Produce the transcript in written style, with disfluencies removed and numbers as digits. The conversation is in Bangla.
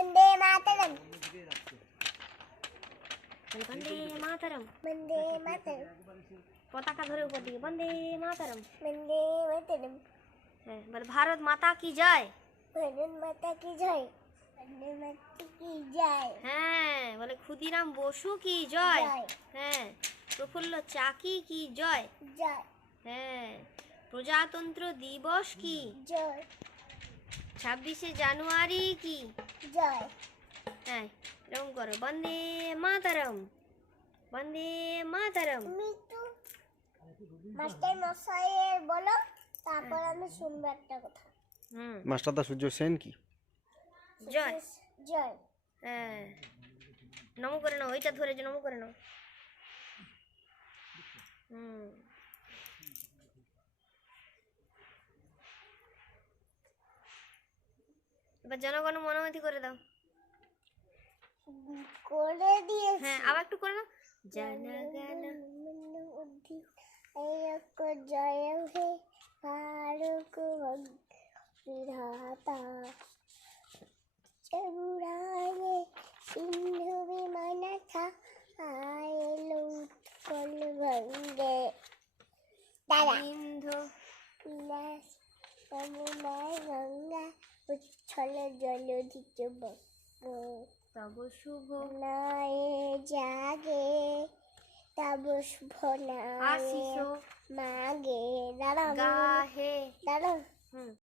বন্দে মাতরম। বন্দে মাতরম। বন্দে মাতরম। পতাকা ধরে উপর দিকে বন্দে মাতরম। বন্দে মাতরম। হ্যাঁ বলে ভারত মাতা কি জয়। ভারত মাতা কি জয়। বন্দে মাতা কি জয়। হ্যাঁ বলে ক্ষুদিরাম বসু কি জয়। জয়। হ্যাঁ প্রফুল্ল চাকি কি জয়। জয়। হ্যাঁ প্রজাতন্ত্র দিবস কি জয়। 26শে জানুয়ারি কি জয়। হ্যাঁ এরকম করো বন্দে মাতরম বন্দে মাতরম। তুমি একটু মাস্টার মশাইয়ের বলো, তারপর আমি শুনবো একটা কথা। মাস্টারদা সূর্য সেন কি জয়। জয়। হ্যাঁ নমো করে নাও, ওইটা ধরে যে নমো করে নাও। এবার জনগণ মনোমতি করে দাও। করে দিয়েছি। হ্যাঁ আবার একটু করে নাও। জনগণ জয় হে ভারত বিধাতা চরুরায়ে সিন্ধু বিমানথা আয়েলো উৎকল বন্দে সিন্ধু যমুনায় গঙ্গা উচ্ছল জলধিচ তব শুভ নায়ে জাগে তব শুভ নায়ে আশিস মাগে। দাঁড়াও গাহে। দাঁড়াও।